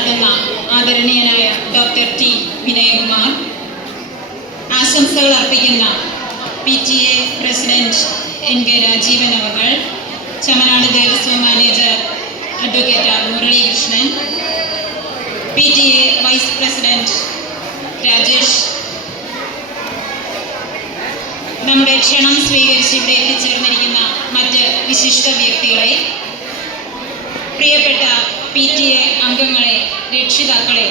നടത്തുന്ന ആദരണീയനായ doctor T Vinayakumar. ആശംസകൾ അർപ്പിക്കുന്ന P T A president N K Rajeevan അവകൾ Chammanad Devaswom manager advocate R Muraleekrishnan P T A vice president Rajesh. നമ്മുടെ ക്ഷണം സ്വീകരിച്ച് ഇവിടെ എത്തിച്ചേർന്നിരിക്കുന്ന മറ്റ് വിശിഷ്ട വ്യക്തികളെ പ്രിയപ്പെട്ട പി ടി എ അംഗങ്ങളെ രക്ഷിതാക്കളെ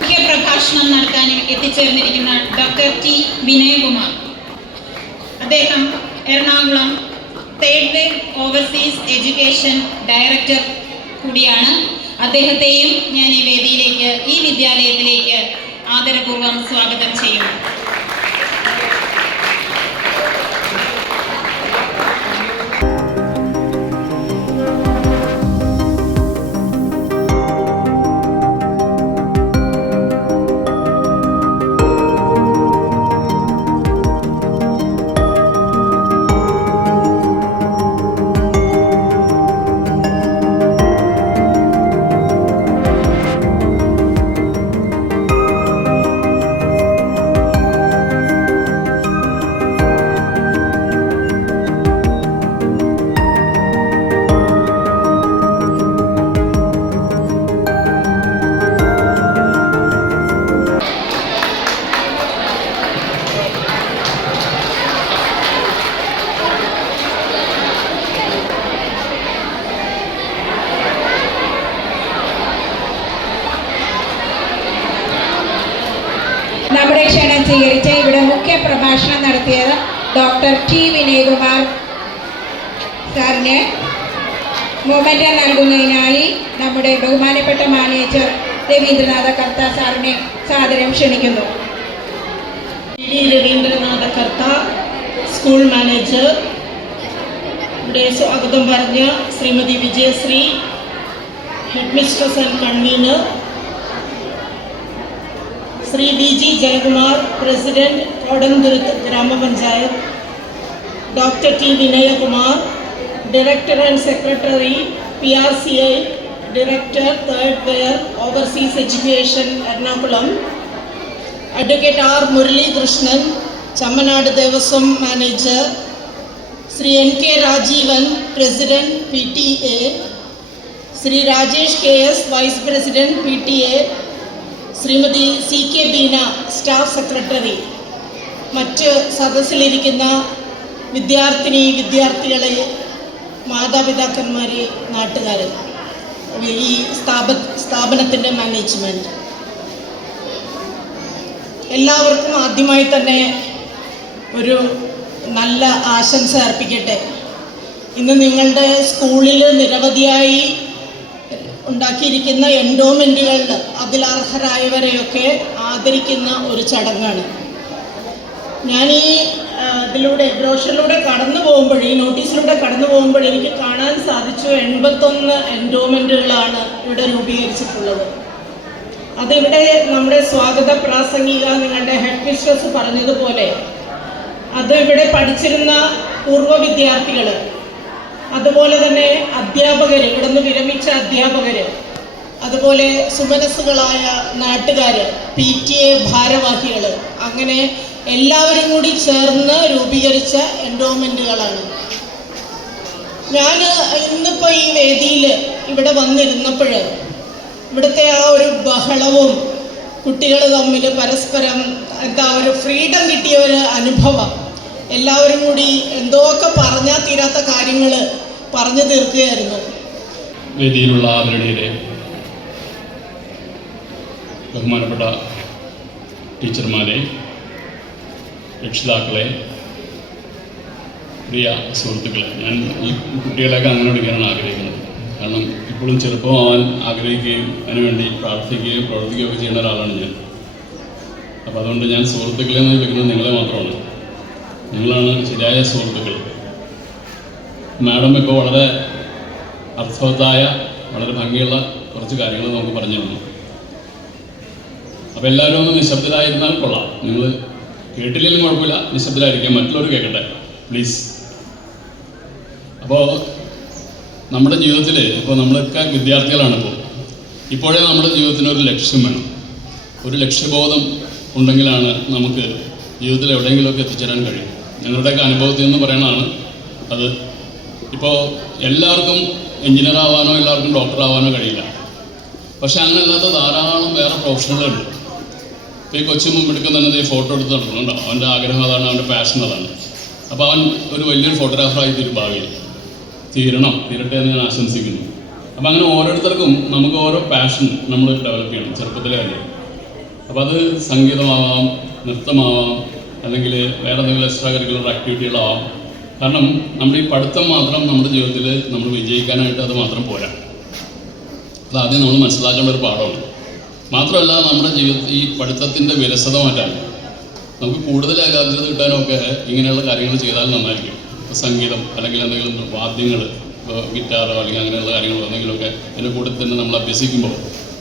മുഖ്യ പ്രഭാഷണം നടത്താൻ എത്തിച്ചേർന്നിരിക്കുന്ന ഡോക്ടർ ടി വിനയകുമാർ. അദ്ദേഹം Ernakulam third wave overseas education director കൂടിയാണ്. അദ്ദേഹത്തെയും ഞാൻ ഈ വേദിയിലേക്ക് ഈ വിദ്യാലയത്തിലേക്ക് ആദരപൂർവം സ്വാഗതം ചെയ്യുന്നു. നടത്തിയത് ഡോക്ടർ ടി വിനയകുമാർ സാറിന് മൊമെന്റ് നൽകുന്നതിനായി നമ്മുടെ ബഹുമാനപ്പെട്ട മാനേജർ രവീന്ദ്രനാഥ കർത്ത സാറിനെ സാദരം ക്ഷണിക്കുന്നു. Raveendranatha Kartha school manager. ഇവിടെ സ്വാഗതം പറഞ്ഞ Shrimati Vijayasree head mistress and convener. Shri V G Jayakumar president Kodamthuruthu gramapanchayat doctor T Vinayakumar director and secretary P R C I director third wave overseas education Ernakulam advocate R Muraleekrishnan Chammanad Devaswom manager Shri N K Rajeevan president P T A Shri Rajesh K S vice president P T A Shrimati C K Beena staff secretary. മറ്റ് സദസ്സിലിരിക്കുന്ന വിദ്യാർത്ഥിനി വിദ്യാർത്ഥികളെ മാതാപിതാക്കന്മാരെ നാട്ടുകാർ ഈ സ്ഥാപ സ്ഥാപനത്തിന്റെ management എല്ലാവർക്കും ആദ്യമായി തന്നെ ഒരു നല്ല ആശംസ അർപ്പിക്കട്ടെ. ഇന്ന് നിങ്ങളുടെ സ്കൂളിൽ നിരവധിയായി ഉണ്ടാക്കിയിരിക്കുന്ന എൻഡോമെന്റുകളിൽ അതിൽ അർഹരായവരെയൊക്കെ ആദരിക്കുന്ന ഒരു ചടങ്ങാണ്. ഞാൻ ഈ ഇതിലൂടെ ബ്രോഷറിലൂടെ കടന്നു പോകുമ്പോൾ ഈ നോട്ടീസിലൂടെ കടന്നു പോകുമ്പോൾ എനിക്ക് കാണാൻ സാധിച്ചു എൺപത്തൊന്ന് എൻഡോമെന്റുകളാണ് ഇവിടെ രൂപീകരിച്ചിട്ടുള്ളത്. അതിവിടെ നമ്മുടെ സ്വാഗത പ്രാസംഗിക നിങ്ങളുടെ ഹെഡ് മിസ്ട്രസ് പറഞ്ഞതുപോലെ അത് ഇവിടെ പഠിച്ചിരുന്ന പൂർവ വിദ്യാർത്ഥികൾ അതുപോലെ തന്നെ അധ്യാപകർ ഇവിടുന്ന് വിരമിച്ച അധ്യാപകർ അതുപോലെ സുമനസ്സുകളായ നാട്ടുകാർ പി ടി എ ഭാരവാഹികൾ അങ്ങനെ എല്ലാവരും കൂടി ചേർന്ന് രൂപീകരിച്ച എൻഡോമെന്റുകളാണ് ഞാൻ ഇന്നിപ്പോൾ ഈ വേദിയിൽ ഇവിടെ വന്നിരുന്നപ്പോൾ ഇവിടുത്തെ ആ ഒരു ബഹളവും കുട്ടികൾ തമ്മിൽ പരസ്പരം എന്താ ഒരു ഫ്രീഡം കിട്ടിയ ഒരു അനുഭവം എല്ലാവരും കൂടി എന്തോക്കെ പറഞ്ഞാൽ തീരാത്ത കാര്യങ്ങൾ പറഞ്ഞു തീർക്കുകയായിരുന്നു. വേദിയിലുള്ള ആദരണീയരെ ബഹുമാനപ്പെട്ട ടീച്ചർമാരെ രക്ഷിതാക്കളെ പ്രിയ സുഹൃത്തുക്കളെ ഞാൻ ഈ കുട്ടികളെയൊക്കെ അങ്ങനെ വിളിക്കാനാണ് ആഗ്രഹിക്കുന്നത്. കാരണം ഇപ്പോഴും ചെറുപ്പമാവാൻ ആഗ്രഹിക്കുകയും അതിനുവേണ്ടി പ്രാർത്ഥിക്കുകയും പ്രവർത്തിക്കുകയൊക്കെ ചെയ്യുന്ന ഒരാളാണ് ഞാൻ. അപ്പോൾ അതുകൊണ്ട് ഞാൻ സുഹൃത്തുക്കളെ എന്ന് വിളിക്കുന്നത് നിങ്ങളെ മാത്രമാണ്. നിങ്ങളാണ് ശരിയായ സുഹൃത്തുക്കൾ. മാഡം ഇപ്പോൾ വളരെ അർത്ഥവത്തായ വളരെ ഭംഗിയുള്ള കുറച്ച് കാര്യങ്ങൾ നമുക്ക് പറഞ്ഞു തന്നു. അപ്പോൾ എല്ലാവരും ഒന്ന് നിശബ്ദരായിരുന്നാൽ കൊള്ളാം. നിങ്ങൾ കേട്ടില്ലെങ്കിലും കുഴപ്പമില്ല. നിശബ്ദരായിരിക്കാം. മറ്റുള്ളവർ കേൾക്കട്ടെ. പ്ലീസ് അപ്പോൾ നമ്മുടെ ജീവിതത്തിൽ ഇപ്പോൾ നമ്മളൊക്കെ വിദ്യാർത്ഥികളാണ് ഇപ്പോൾ ഇപ്പോഴേ നമ്മുടെ ജീവിതത്തിന് ഒരു ലക്ഷ്യം വേണം. ഒരു ലക്ഷ്യബോധം ഉണ്ടെങ്കിലാണ് നമുക്ക് ജീവിതത്തിൽ എവിടെയെങ്കിലുമൊക്കെ എത്തിച്ചേരാൻ കഴിയും. ഞങ്ങളുടെയൊക്കെ അനുഭവത്തിൽ നിന്ന് പറയണതാണ് അത് ഇപ്പോൾ എല്ലാവർക്കും എഞ്ചിനീയർ ആവാനോ എല്ലാവർക്കും ഡോക്ടർ ആവാനോ കഴിയില്ല. പക്ഷെ അങ്ങനെ അല്ലാത്ത ധാരാളം വേറെ പ്രൊഫഷണലുകളുണ്ട് ഇപ്പോൾ ഈ കൊച്ചു മുമ്പെടുക്കുന്ന തന്നെ ഈ ഫോട്ടോ എടുത്ത് നടക്കുന്നുണ്ടോ? അവന്റെ ആഗ്രഹം അതാണ് അവന്റെ പാഷൻ അതാണ്. അപ്പോൾ അവൻ ഒരു വലിയൊരു ഫോട്ടോഗ്രാഫറായി തീരും ഭാവിയിൽ. തീരണം തീരട്ടെ എന്ന് ഞാൻ ആശംസിക്കുന്നു. അപ്പോൾ അങ്ങനെ ഓരോരുത്തർക്കും നമുക്ക് ഓരോ പാഷൻ നമ്മൾ ഡെവലപ്പ് ചെയ്യണം ചെറുപ്പത്തിലെ കാര്യം അപ്പോൾ അത് സംഗീതമാവാം നൃത്തമാവാം അല്ലെങ്കിൽ വേറെ എന്തെങ്കിലും എക്സ്ട്രാ കരിക്കുലർ ആക്ടിവിറ്റികളാവാം കാരണം നമ്മുടെ ഈ പഠിത്തം മാത്രം നമ്മുടെ ജീവിതത്തിൽ നമ്മൾ വിജയിക്കാനായിട്ട് അത് മാത്രം പോരാ. അത് ആദ്യം നമ്മൾ മനസ്സിലാക്കേണ്ട ഒരു പാഠമാണ്. മാത്രമല്ല നമ്മുടെ ജീവിതത്തിൽ ഈ പഠിത്തത്തിന്റെ വിരസത മാറ്റാൻ നമുക്ക് കൂടുതൽ ഏകാഗ്രത കിട്ടാനൊക്കെ ഇങ്ങനെയുള്ള കാര്യങ്ങൾ ചെയ്താൽ നന്നായിരിക്കും. ഇപ്പോൾ സംഗീതം അല്ലെങ്കിൽ എന്തെങ്കിലും വാദ്യങ്ങൾ ഗിറ്റാറോ അല്ലെങ്കിൽ അങ്ങനെയുള്ള കാര്യങ്ങളോ എന്തെങ്കിലുമൊക്കെ അതിന്റെ കൂടെ തന്നെ നമ്മൾ അഭ്യസിക്കുമ്പോൾ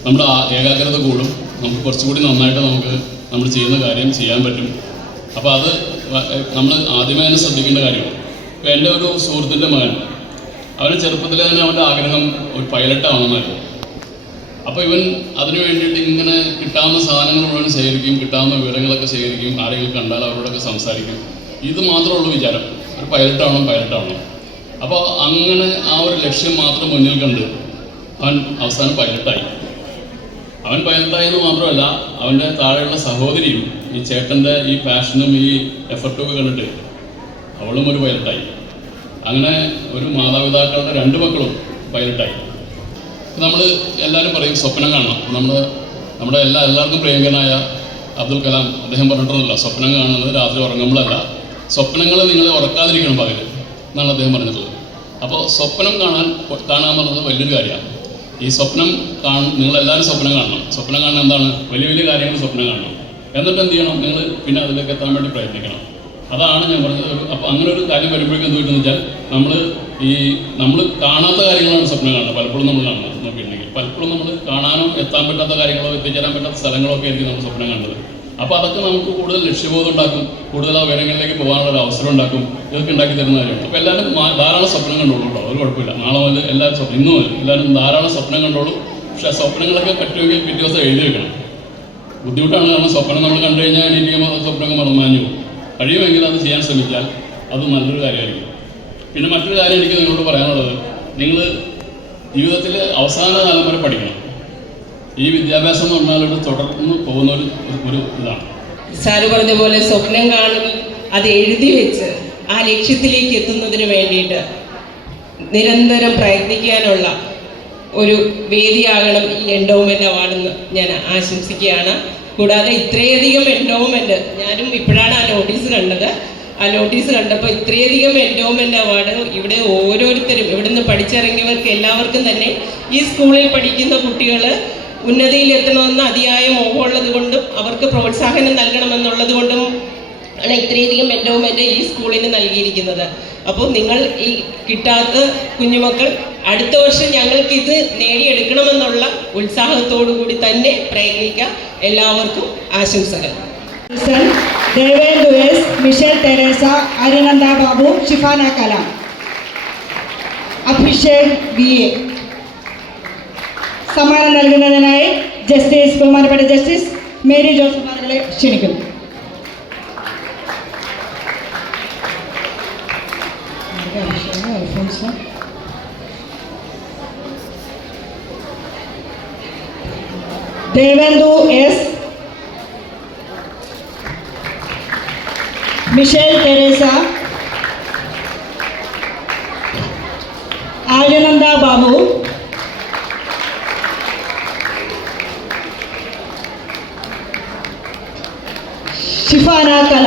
നമ്മുടെ ഏകാഗ്രത കൂടും. നമുക്ക് കുറച്ചുകൂടി നന്നായിട്ട് നമുക്ക് നമ്മൾ ചെയ്യുന്ന കാര്യം ചെയ്യാൻ പറ്റും. അപ്പോൾ അത് നമ്മൾ ആദ്യമേ തന്നെ ശ്രദ്ധിക്കേണ്ട കാര്യമാണ്. ഇപ്പോൾ എന്റെ ഒരു സുഹൃത്തിന്റെ മകൻ അവന് ചെറുപ്പത്തിൽ തന്നെ അവന്റെ ആഗ്രഹം ഒരു പൈലറ്റ് ആവണമെന്നായിരുന്നു അപ്പോൾ ഇവൻ അതിനു വേണ്ടിയിട്ട് ഇങ്ങനെ കിട്ടാവുന്ന സാധനങ്ങൾ മുഴുവൻ ശേഖരിക്കും കിട്ടാവുന്ന വിവരങ്ങളൊക്കെ ശേഖരിക്കും ആരെങ്കിലും കണ്ടാൽ അവരോടൊക്കെ സംസാരിക്കും. ഇത് മാത്രമുള്ള വിചാരം. ഒരു പൈലറ്റ് ആവണം പൈലറ്റ് ആവണം അപ്പോൾ അങ്ങനെ ആ ഒരു ലക്ഷ്യം മാത്രം മുന്നിൽ കണ്ട് അവൻ അവസാനം പൈലറ്റായി. അവൻ പൈലറ്റായെന്ന് മാത്രമല്ല അവന്റെ താഴെയുള്ള സഹോദരിയും ഈ ചേട്ടന്റെ ഈ പാഷനും ഈ എഫർട്ടും കണ്ടിട്ട് അവളും ഒരു പൈലറ്റായി അങ്ങനെ ഒരു മാതാപിതാക്കളുടെ രണ്ട് മക്കളും പൈലറ്റായി നമ്മൾ എല്ലാവരും പറയും സ്വപ്നം കാണണം. നമ്മൾ നമ്മുടെ എല്ലാ എല്ലാവർക്കും പ്രിയങ്കരനായ അബ്ദുൽ കലാം അദ്ദേഹം പറഞ്ഞിട്ടുള്ളതല്ല സ്വപ്നം കാണുന്നത് രാത്രി ഉറങ്ങുമ്പോഴല്ല. സ്വപ്നങ്ങൾ നിങ്ങൾ ഉറക്കാതിരിക്കണം പകൽ എന്നാണ് അദ്ദേഹം പറഞ്ഞിട്ടുള്ളത്. അപ്പോൾ സ്വപ്നം കാണാൻ കാണാമെന്നുള്ളത് വലിയൊരു കാര്യമാണ്. ഈ സ്വപ്നം കാണ നിങ്ങളെല്ലാവരും സ്വപ്നം കാണണം. സ്വപ്നം കാണണം എന്താണ്? വലിയ വലിയ കാര്യങ്ങൾ സ്വപ്നം കാണണം. എന്നിട്ട് എന്ത് ചെയ്യണം? നിങ്ങൾ പിന്നെ അതിലേക്ക് എത്താൻ വേണ്ടി പ്രയത്നിക്കണം. അതാണ് ഞാൻ പറഞ്ഞത്. ഒരു അപ്പോൾ അങ്ങനെ ഒരു കാര്യം വരുമ്പോഴേക്കും എന്ത് കിട്ടുമെന്ന് വെച്ചാൽ നമ്മൾ ഈ നമ്മൾ കാണാത്ത കാര്യങ്ങളാണ് സ്വപ്നം കാണുന്നത്. പലപ്പോഴും നമ്മൾ കാണുന്നത്. നോക്കിയിട്ടുണ്ടെങ്കിൽ. പലപ്പോഴും നമ്മൾ കാണാനോ എത്താൻ പറ്റാത്ത കാര്യങ്ങളോ എത്തിച്ചേരാൻ പറ്റാത്ത സ്ഥലങ്ങളോ ഒക്കെ ആയിരിക്കും നമ്മൾ സ്വപ്നം കണ്ടത് അപ്പോൾ അതൊക്കെ നമുക്ക് കൂടുതൽ ലക്ഷ്യബോധം ഉണ്ടാക്കും കൂടുതൽ ആ ഉയരങ്ങളിലേക്ക് പോകാനുള്ള അവസരം ഉണ്ടാക്കും. ഇതൊക്കെ ഉണ്ടാക്കി തരുന്ന കാര്യമാണ്. അപ്പോൾ എല്ലാവരും ധാരാളം സ്വപ്നം കണ്ടോളൂ കേട്ടോ. ഒരു കുഴപ്പമില്ല. നാളെ മുതൽ എല്ലാവരും സ്വപ്നം ഇന്ന് മുതൽ എല്ലാവരും ധാരാളം സ്വപ്നം കണ്ടോളൂ. പക്ഷേ ആ സ്വപ്നങ്ങളൊക്കെ പറ്റുമെങ്കിൽ പിറ്റേ ദിവസം എഴുതി വെക്കണം. ബുദ്ധിമുട്ടാണ് കാരണം സ്വപ്നം നമ്മൾ കണ്ടു കഴിഞ്ഞാൽ എണീറ്റിക്കുമ്പോൾ ആ സ്വപ്നങ്ങൾ മറന്നു പോകും. കഴിയുമെങ്കിൽ അത് ചെയ്യാൻ ശ്രമിച്ചാൽ അത് നല്ലൊരു കാര്യമായിരിക്കും. പിന്നെ മറ്റൊരു കാര്യം എനിക്ക് നിങ്ങളോട് പറയാനുള്ളത്. നിങ്ങൾ ജീവിതത്തിൽ അവസാന വരെ പഠിക്കണം. ഈ വിദ്യാഭ്യാസം എന്ന് പറഞ്ഞാൽ ഒരു തുടർന്ന് പോകുന്ന ഒരു ഒരു ഇതാണ്. സാറ് പറഞ്ഞ പോലെ സ്വപ്നം കാണുക അത് എഴുതി വെച്ച് ആ ലക്ഷ്യത്തിലേക്ക് എത്തുന്നതിന് വേണ്ടിയിട്ട് നിരന്തരം പ്രയത്നിക്കാനുള്ള ഒരു വേദിയാകണം ഈ എൻഡോമെന്റ് അവാർഡെന്ന് ഞാൻ ആശംസിക്കുകയാണ്. കൂടാതെ ഇത്രയധികം എൻഡോമെന്റ് ഞാനും ഇപ്പോഴാണ് ആ നോട്ടീസ് കണ്ടത്. ആ നോട്ടീസ് കണ്ടപ്പോൾ ഇത്രയധികം എൻഡോമെന്റ് അവാർഡ് ഇവിടെ ഓരോരുത്തരും ഇവിടുന്ന് പഠിച്ചിറങ്ങിയവർക്ക് എല്ലാവർക്കും തന്നെ ഈ സ്കൂളിൽ പഠിക്കുന്ന കുട്ടികൾ ഉന്നതിയിൽ എത്തണമെന്ന് അതിയായ മോഹമുള്ളത് കൊണ്ടും അവർക്ക് പ്രോത്സാഹനം നൽകണമെന്നുള്ളത് കൊണ്ടും ആണ് ഇത്രയധികം എൻഡോമെന്റ് ഈ സ്കൂളിന് നൽകിയിരിക്കുന്നത്. അപ്പോൾ നിങ്ങൾ ഈ കിട്ടാത്ത കുഞ്ഞുമക്കൾ അടുത്ത വർഷം ഞങ്ങൾക്ക് ഇത് നേടിയെടുക്കണമെന്നുള്ള ഉത്സാഹത്തോടു കൂടി തന്നെ പ്രയത്നിക്കാം. എല്ലാവർക്കും ആശംസകൾ. Michelle Theresa Arunanda Babu Shifana Kalam. Abhishek V A. സമ്മാനം നൽകുന്നതിനായി ജസ്റ്റിസ് ബഹുമാനപ്പെട്ട ജസ്റ്റിസ് മേരി ജോസഫ് അവരെ ക്ഷണിക്കുന്നു Abhishek Alphonse Devendu S Michelle Theresa Shifana Kala.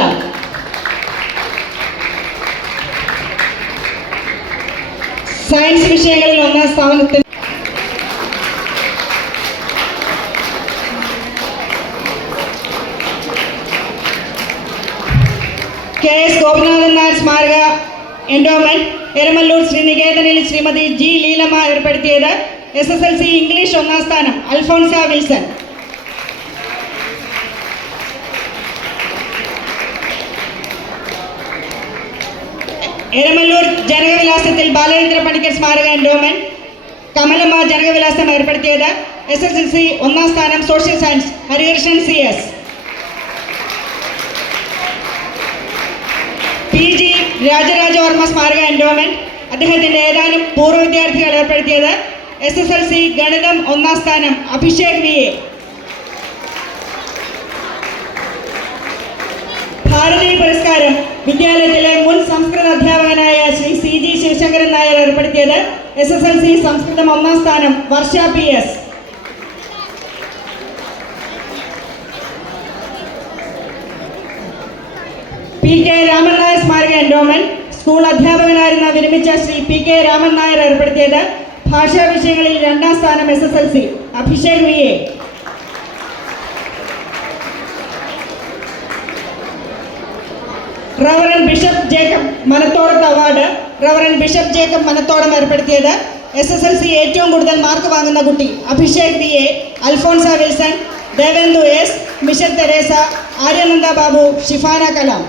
Science വിഷയങ്ങളിൽ ഒന്നാം സ്ഥാനത്ത് കെ എസ് ഗോപിനാഥൻ നായർ സ്മാരക എൻഡോമെന്റ് എരമല്ലൂർ ശ്രീനികേതനിൽ ശ്രീമതി ജി ലീലമ്മ ഏർപ്പെടുത്തിയത് S S L C English ഒന്നാം സ്ഥാനം അൽഫോൺസ വിൽസൺ. എരമല്ലൂർ ജനകവിലാസത്തിൽ ബാലചന്ദ്ര പണിക്കർ സ്മാരക എൻഡോമെന്റ് കമലമ്മ ജനകവിലാസം ഏർപ്പെടുത്തിയത് എസ് എസ് എൽ സി ഒന്നാം സ്ഥാനം social science Harikrishnan C S P G Rajarajavarma സ്മാരക എൻഡോമെന്റ് അദ്ദേഹത്തിന്റെ ഏതാനും പൂർവ വിദ്യാർത്ഥികൾ ഏർപ്പെടുത്തിയത് എസ് എസ് എൽ സി ഗണിതം ഒന്നാം സ്ഥാനം അഭിഷേക് വി എ. ഭാരതീയ പുരസ്കാരം വിദ്യാലയത്തിലെ മുൻ സംസ്കൃത അധ്യാപകനായ ശ്രീ സി ജി ശിവശങ്കരൻ നായർ ഏർപ്പെടുത്തിയത് എസ് എസ് എൽ സി സംസ്കൃതം ഒന്നാം സ്ഥാനം Varsha P S. P K Raman Nair സ്മാരക എൻഡോമെന്റ് സ്കൂൾ അധ്യാപകനായിരുന്ന വിരമിച്ച ശ്രീ പി കെ രാമൻ നായർ ഏർപ്പെടുത്തിയത് ഭാഷാ വിഷയങ്ങളിൽ രണ്ടാം സ്ഥാനം S S L C Abhishek V A. Reverend bishop Jacob Manathodath award. Reverend bishop Jacob Manathodam ഏർപ്പെടുത്തിയത് എസ് എസ് എൽ സി ഏറ്റവും കൂടുതൽ മാർക്ക് വാങ്ങുന്ന കുട്ടി Abhishek B A. Alphonsa Wilson Devendu S Michelle Theresa Aryananda Babu Shifana Kalam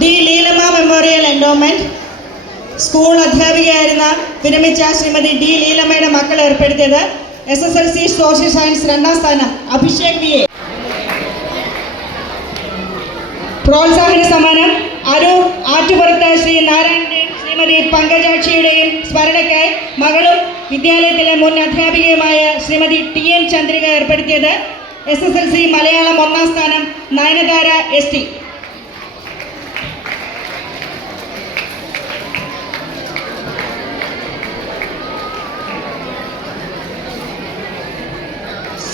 D Leelamma endowment school അധ്യാപികയായിരുന്ന വിരമിച്ച Shrimati D ലീലമ്മയുടെ മക്കൾ ഏർപ്പെടുത്തിയത് S S L C social science രണ്ടാം സ്ഥാനം അഭിഷേക് വി എ. പ്രോത്സാഹന സമ്മാനം അരൂർ ആറ്റുപുറത്ത് ശ്രീ നാരായണന്റെയും ശ്രീമതി പങ്കജാക്ഷിയുടെയും സ്മരണയ്ക്കായി മകളും വിദ്യാലയത്തിലെ മുൻ അധ്യാപികയുമായ ശ്രീമതി ടി എൻ ചന്ദ്രിക ഏർപ്പെടുത്തിയത് S S L C Malayalam ഒന്നാം സ്ഥാനം Nayanthara S T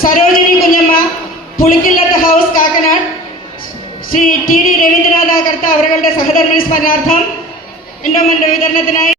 Sarojini Kunjamma Pulikkillath house Kakkanad Shri T D Raveendranath Kartha അവരുടെ സഹധർമ്മി സ്മരണാർത്ഥം എൻഡോമെന്റ് വിതരണത്തിനായി